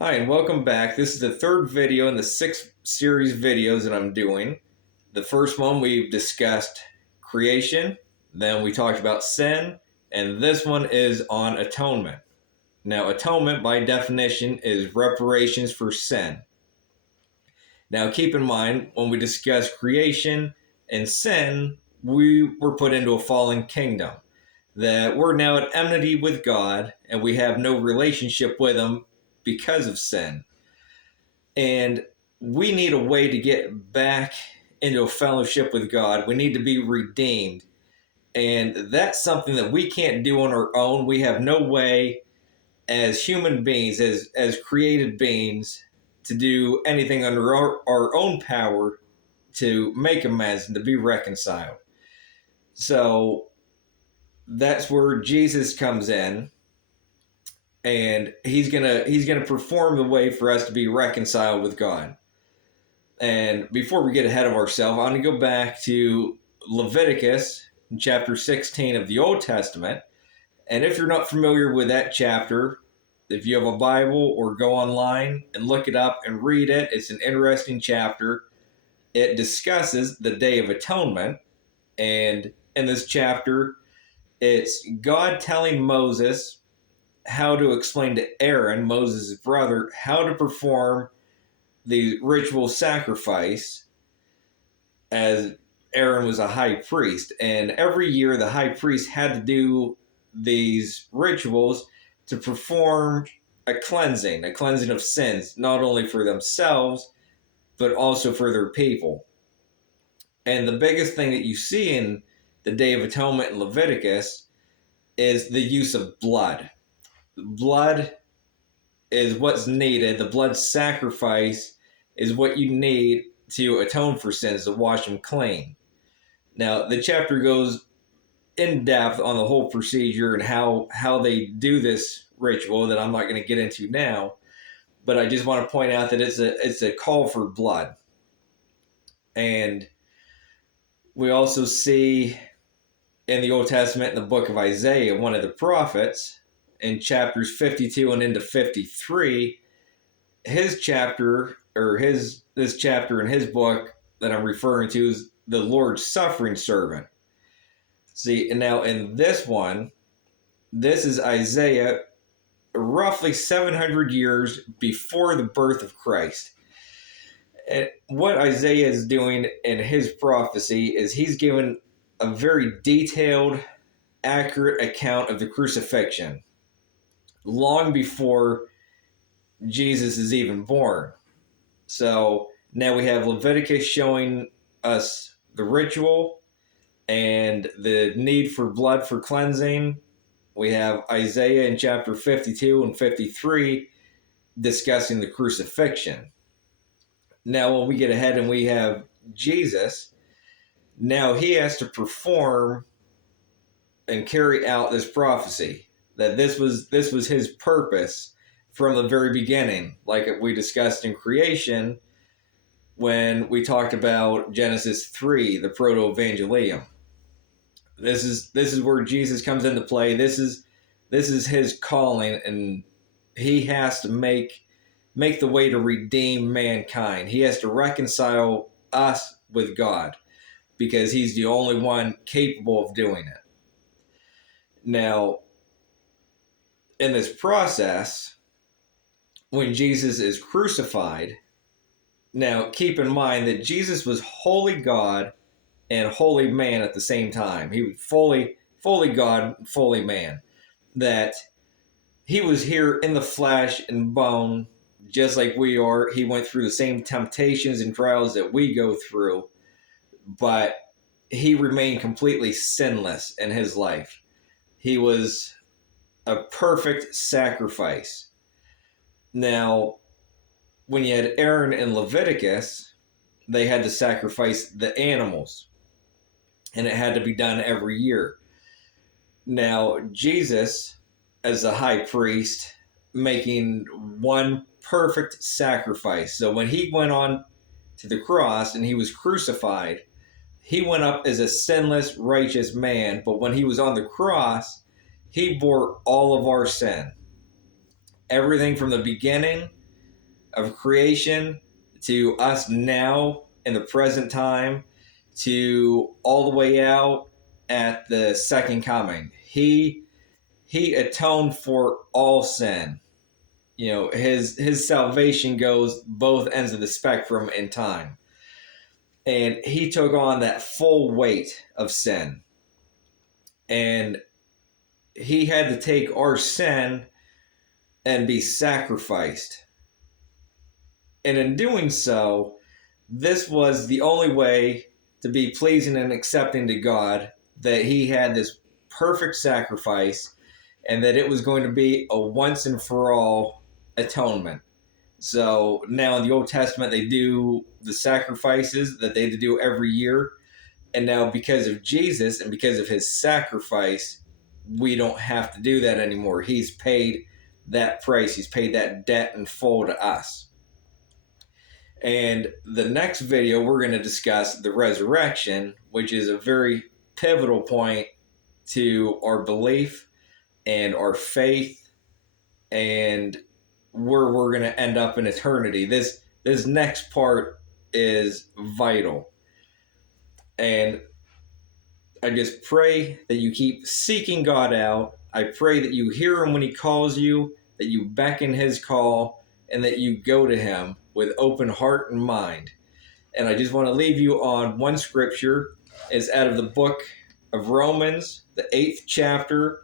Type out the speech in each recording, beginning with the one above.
Hi, and welcome back. This is the third video in the six series videos that I'm doing. The first one we've discussed creation, then we talked about sin, and this one is on atonement. Now, atonement by definition is reparations for sin. Now, keep in mind, when we discuss creation and sin, we were put into a fallen kingdom. That we're now at enmity with God and we have no relationship with Him because of sin. And we need a way to get back into a fellowship with God. We need to be redeemed. And that's something that we can't do on our own. We have no way as human beings, as created beings, to do anything under our own power to make amends and to be reconciled. So that's where Jesus comes in, and he's gonna perform the way for us to be reconciled with God. And before we get ahead of ourselves, I want to go back to Leviticus chapter 16 of the Old Testament. And if you're not familiar with that chapter, if you have a Bible or go online and look it up and read it, it's an interesting chapter. It discusses the Day of Atonement. And in this chapter, it's God telling Moses how to explain to Aaron, Moses' brother, how to perform the ritual sacrifice, as Aaron was a high priest. And every year the high priest had to do these rituals to perform a cleansing of sins, not only for themselves, but also for their people. And the biggest thing that you see in the Day of Atonement in Leviticus is the use of blood. Blood is what's needed. The blood sacrifice is what you need to atone for sins, to wash them clean. Now, the chapter goes in depth on the whole procedure and how they do this ritual that I'm not going to get into now, but I just want to point out that it's a call for blood. And we also see in the Old Testament, in the book of Isaiah, one of the prophets, in chapters 52 and into 53, his chapter, or this chapter in his book that I'm referring to, is the Lord's suffering servant. See, and now in this one, this is Isaiah roughly 700 years before the birth of Christ. And what Isaiah is doing in his prophecy is he's given a very detailed, accurate account of the crucifixion long before Jesus is even born. So now we have Leviticus showing us the ritual and the need for blood for cleansing. We have Isaiah in chapter 52 and 53 discussing the crucifixion. Now, when we get ahead and we have Jesus, now he has to perform and carry out this prophecy that this was his purpose from the very beginning, like we discussed in creation when we talked about Genesis 3, the proto-evangelium. This is where Jesus comes into play. This is his calling, and he has to make the way to redeem mankind. He has to reconcile us with God because he's the only one capable of doing it. Now, in this process, when Jesus is crucified, now keep in mind that Jesus was wholly God and holy man at the same time. He was fully God, fully man. That he was here in the flesh and bone, just like we are. He went through the same temptations and trials that we go through, but he remained completely sinless in his life. He was a perfect sacrifice. Now, when you had Aaron and Leviticus, they had to sacrifice the animals, and it had to be done every year. Now, Jesus, as the high priest, making one perfect sacrifice. So when he went on to the cross and he was crucified, he went up as a sinless, righteous man. But when he was on the cross, he bore all of our sin. Everything from the beginning of creation to us now in the present time to all the way out at the second coming. He atoned for all sin. You know, his salvation goes both ends of the spectrum in time. And he took on that full weight of sin. And he had to take our sin and be sacrificed. And in doing so, this was the only way to be pleasing and accepting to God, that he had this perfect sacrifice and that it was going to be a once and for all atonement. So now in the Old Testament, they do the sacrifices that they had to do every year. And now, because of Jesus and because of his sacrifice, we don't have to do that anymore. He's paid that price, he's paid that debt in full to us. And the next video, we're going to discuss the resurrection, which is a very pivotal point to our belief and our faith and where we're going to end up in eternity. This next part is vital. And I just pray that you keep seeking God out. I pray that you hear him when he calls you, that you beckon his call, and that you go to him with open heart and mind. And I just want to leave you on one scripture. It's out of the book of Romans, the 8th chapter,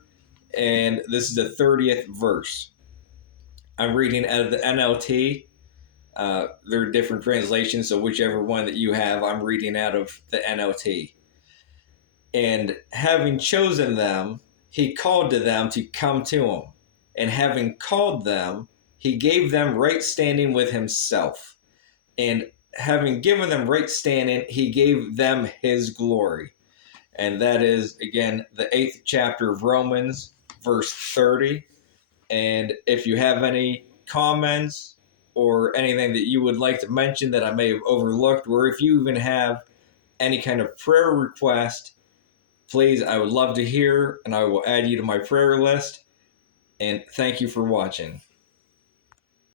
and this is the 30th verse. I'm reading out of the NLT. There are different translations, so whichever one that you have, I'm reading out of the NLT. And having chosen them, he called to them to come to him. And having called them, he gave them right standing with himself. And having given them right standing, he gave them his glory. And that is, again, the 8th chapter of Romans, verse 30. And if you have any comments or anything that you would like to mention that I may have overlooked, or if you even have any kind of prayer request, please, I would love to hear, and I will add you to my prayer list. And thank you for watching.